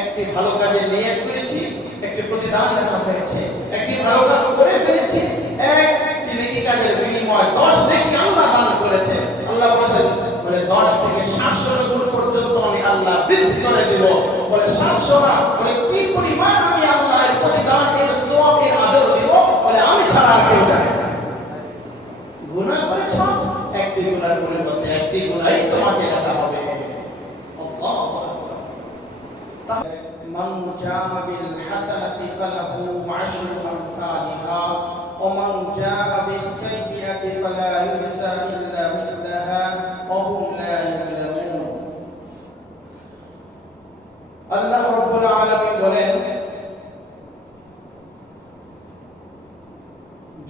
একটি ভালো কাজে নিয়ত করেছি, একটি প্রতিদান লেখা হয়েছে। একটি ভালো কাজ করে ফেলেছি, একটি নেকি কাজের বিনিময় 10 নেকি আল্লাহ দান করেছে। আল্লাহ বলেছেন, বলে 10 থেকে 700 গুণ পর্যন্ত আমি আল্লাহ বৃদ্ধি করে দেব। বলে 700 না, বলে কি পরিমাণ আমি আল্লাহর প্রতিদান, এর সওয়াব, এর আদর দেব, বলে আমি ছাড়া আর কেউ জানে না। গুনাহ করেছ, একটি গুনার পরিবর্তে একটি গুনাহই তোমাকে লেখা হবে। আল্লাহু আকবার। মান জাআ বিল হাসানাতি ফালাহু আশরু আমসালিহা ওয়া মান জাআ বিস সাইয়্যাতি ফালা ইউজা ইল্লা মিসলাহা ওয়া হুম লা ইউলামুন। আল্লাহ রাব্বুল আলামিন বলেন,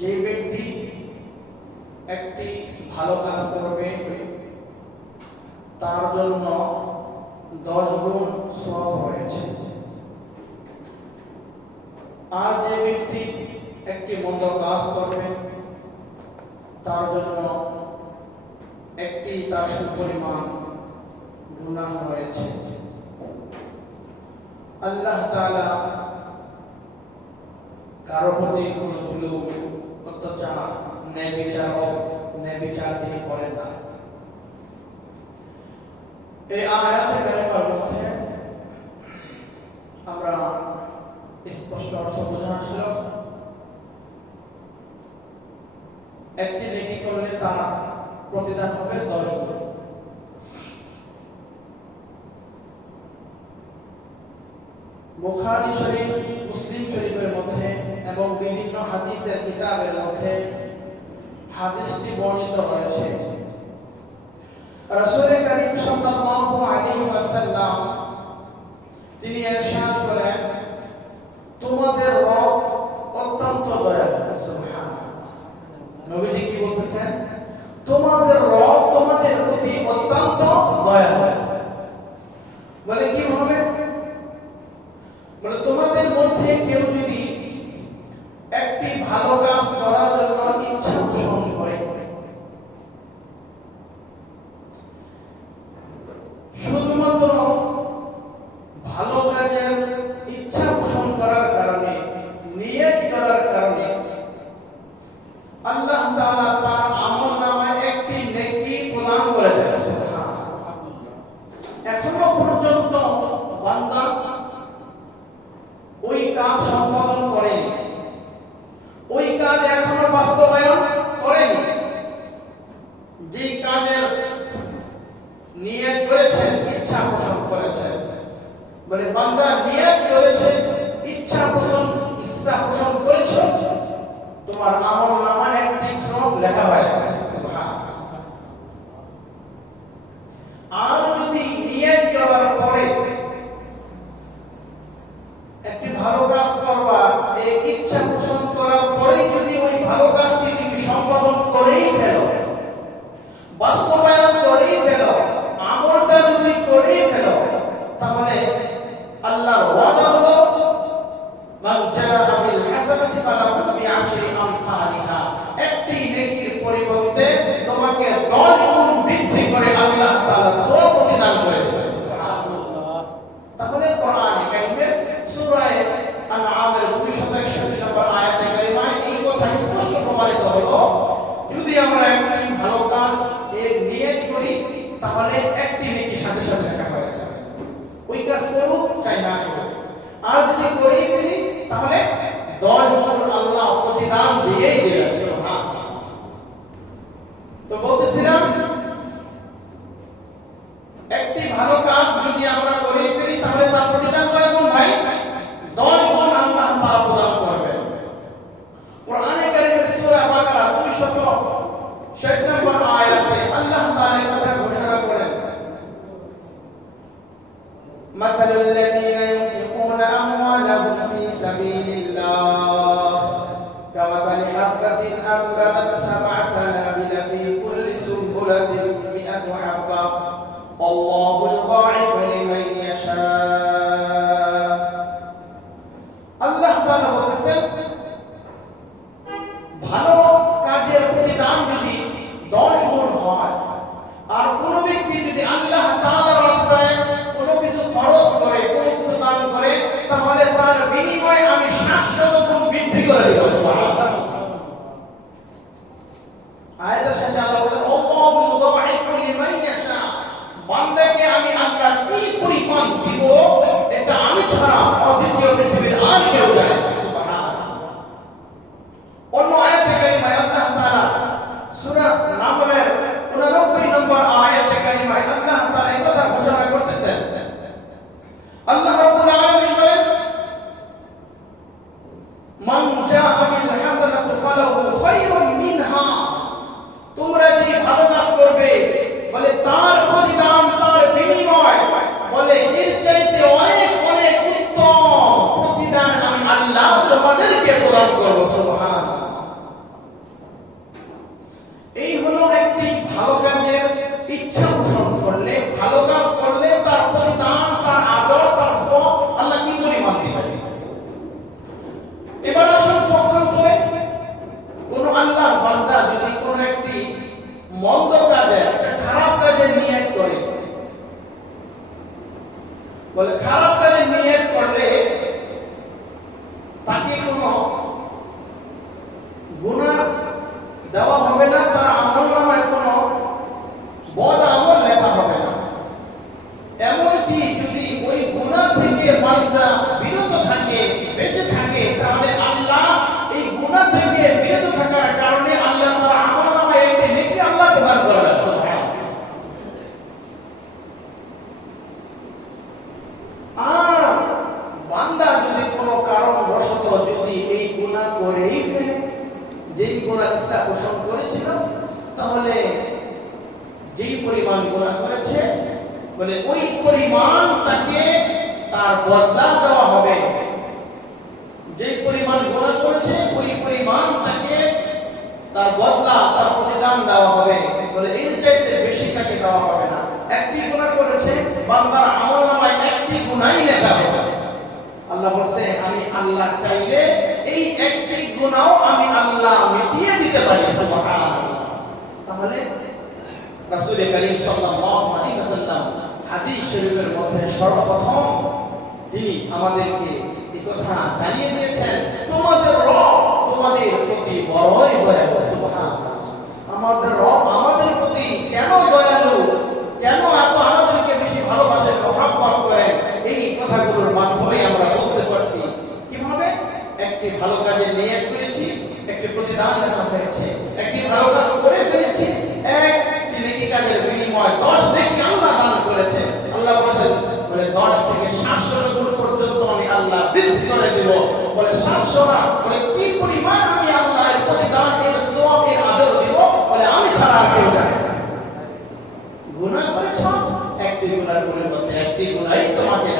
যে ব্যক্তি একটি ভালো কাজ করবে তার জন্য 10 গুণ সওয়াব রয়েছে। আর যে ব্যক্তি একটি মন্দ কাজ করবে তার জন্য একটি তার পরিমাণ গুনাহ রয়েছে। আল্লাহ তাআলা কারো প্রতি কোনো জুলুম, অত্যাচার, ন্যায়বিচার তিনি করেন না। এই আয়াতে কারিমার মধ্যে আমরা স্পষ্ট অর্থ বোঝানো ছিল, একটি নেকি করলে তার প্রতিদান হবে 10 গুণ। বুখারী শরীফ, মুসলিম শরীফের মধ্যে এবং বিভিন্ন হাদিসের কিতাবের মধ্যে হাদিসটি বর্ণিত রয়েছে। রাসূল করিম সাল্লাল্লাহু আলাইহি ওয়াসাল্লাম তিনি ইরশাদ করেন, তোমাদের রব অত্যন্ত দয়ালু। সুবহানাল্লাহ। নবীজি কি বলতেছেন? তোমাদের রব তোমাদের প্রতি অত্যন্ত দয়ালু। বলে কিভাবে? বলে তোমাদের মধ্যে কেউ যদি একটি ভালো কাজ করার জন্য ইচ্ছা পোষণ করে, শুধুমাত্র ভালো কাজের ইচ্ছা পোষণ করার কারণে, নিয়ত করার কারণে আল্লাহ তাআলা তার আমলনামায় একটি নেকি প্রদান করে দেন। সুবহানাল্লাহ। এখনো পর্যন্ত বান্দা ওই কাজ সম্পাদন করেনি, ওই কাজ এখনো বাস্তবায়ন করেনি। যে কাজের নিয়ত করেছেন, ইচ্ছা পোষণ করেছেন, বলে বান্দা নিয়ত করেছে, ইচ্ছা পোষণ করেছ, তোমার আমলনামায় একটি সওয়াব লেখা হয়ে গেছে। সুবহানাল্লাহ। আর যদি নিয়ত করার পরে একটি ভালো কাজ করবা, এই ইচ্ছা পোষণ করার পরে যদি ওই ভালো কাজটি তুমি সম্পাদন করেই ফেলো, বাস্তবায়ন করেই ফেলো, আমলটা যদি করেই ফেলো, তাহলে আল্লাহর ওয়াদা হলো, মান জাআ বিল হাসানাতি ফালাহু বিআশরি আমসালিহা, একটি নেকির পরিবর্তে তোমাকে 10 গুণ বৃদ্ধি করে আল্লাহ তাআলা সওয়াব প্রদান করে দেবেন। সুবহানাল্লাহ। তাহলে কোরআনে কারীমের সূরা আনআমের 261 নম্বর আয়াতে কারিমায় এই কথা স্পষ্ট প্রমাণিত হলো, যদি আমরা একটি ভালো কাজ এর নিয়ত করি তাহলে একটি নেকি সাথে সাথে লেখা হয়ে যাবে, ওই কাজ করুক চাই না করুক। আর যদি করেই ফেলি তাহলে 10 গুণ আল্লাহ প্রতিদান দিয়েই দেবেন। সুবহানাল্লাহ। তো বলতেছিলাম, একটি ভালো কাজ যদি আমরা করে ফেলি তাহলে তার প্রতিদান কয় গুণ ভাই? 10 গুণ আল্লাহ তাআলা প্রদান করবেন। কোরআনে কারীমের সূরা বাকারা 260 নম্বর আয়াতে আল্লাহ তাআলা এই কথা ঘোষণা করেন, মাসালুল লাযীনা ইউনফিকুনা আমওয়ালাহুম ফী সাবিলিল্লাহ কামাসালি হাববাতিন আনবাতাত সাব'a সানাবিলা ফী কুল্লি সুনবুলাতিন মিআতু হাব্বা আল্লাহু ইউদাঈফু লিমান ইয়াশা। আল্লাহ তাআলা বলেছেন, ভালো কাজের প্রতিদান যদি 10 গুণ হয়, আর কোন ব্যক্তি যদি আল্লাহ তাআলার রাস্তায় কোনো কিছু খরচ করে, কোনো কিছু প্রদান করব। সুবহানাল্লাহ। এই হলো একটি ভালো কাজের ইচ্ছা পোষণ করলে, ভালো কাজ করলে তার প্রতিদান, তার আদর, তার সওয়াব আল্লাহ কি পরিমাণ দিবেন। এবার আসুন পক্ষান্তরে, কোন আল্লাহর বান্দা যদি কোন একটি মন্দ কাজে, একটা খারাপ কাজের নিয়ত করে, বলে খারাপ কাজের নিয়ত করলে তাকে কোনো গুনাহ দেওয়া হবে না, তার আমলনামায় কোনো বদ আমল লেখা হবে না। এমনকি যদি ওই গুনাহ থেকে বান্দা বিরত থাকে, বেঁচে থাকে, তাহলে আল্লাহ এই গুনাহ থেকে বিরত থাকার কারণে আল্লাহ তার আমলনামায় একটি নেকি আল্লাহ প্রদান করবেন। আর বান্দা যদি কোনো কারণবশত যদি এই গুনাহ করেই ফেলে, যেই গুনাহ ইচ্ছা পোষণ করেছিল, তাহলে যেই পরিমাণ গুনাহ করেছে বলে ওই পরিমাণ তাকে তার বদলা দেওয়া হবে। যেই পরিমাণ গুনাহ করেছে ওই পরিমাণ তাকে তার বদলা, তার প্রতিদান দেওয়া হবে। বলে এর চাইতে বেশি তাকে দেওয়া হবে না। একটি গুনাহ করেছে, বান্দার আমলনামায় একটি গুনাহই লেখা হবে। আল্লাহ বলছে আমি আল্লাহ চাইলে এই একটি গুনাহ আমি আল্লাহ মিটিয়ে দিতে পারি। সুবহানাল্লাহ। তাহলে রাসূল করিম সাল্লাল্লাহু আলাইহি ওয়াসাল্লাম হাদিস শরীফের মধ্যে সর্বপ্রথম তিনি আমাদেরকে এই কথা জানিয়ে দিয়েছেন, তোমাদের রব তোমাদের প্রতি বড়ই দয়ালু। সুবহানাল্লাহ। আমাদের রব আমাদের প্রতি কেন দয়ালু, কেন এত আমাদেরকে বেশি ভালোবাসেন, মহব্বত করেন, এই কথাগুলোর মাধ্যমে আমরা বুঝতে পারছি। কিভাবে? একটি ভালো কাজের নিয়ত করেছি, একটি প্রতিদান লেখা হয়েছে। একটি ভালো কাজ করে ফেলেছি, একটি নেকি কাজের বিনিময়ে 10 নেকি আল্লাহ দান করেছে। আল্লাহ বলেছেন, বলে 10 থেকে 700 গুণ পর্যন্ত আমি আল্লাহ বৃদ্ধি করে দেব। বলে 700 না, বলে কি পরিমাণ আমি আল্লাহর প্রতিদান, এর সওয়াব, এর আদর দেব, বলে আমি ছাড়া আর কেউ জানে না। গুনাহ করেছ, একটি গুনাহের পরিবর্তে একটি গুনাহই তোমাকে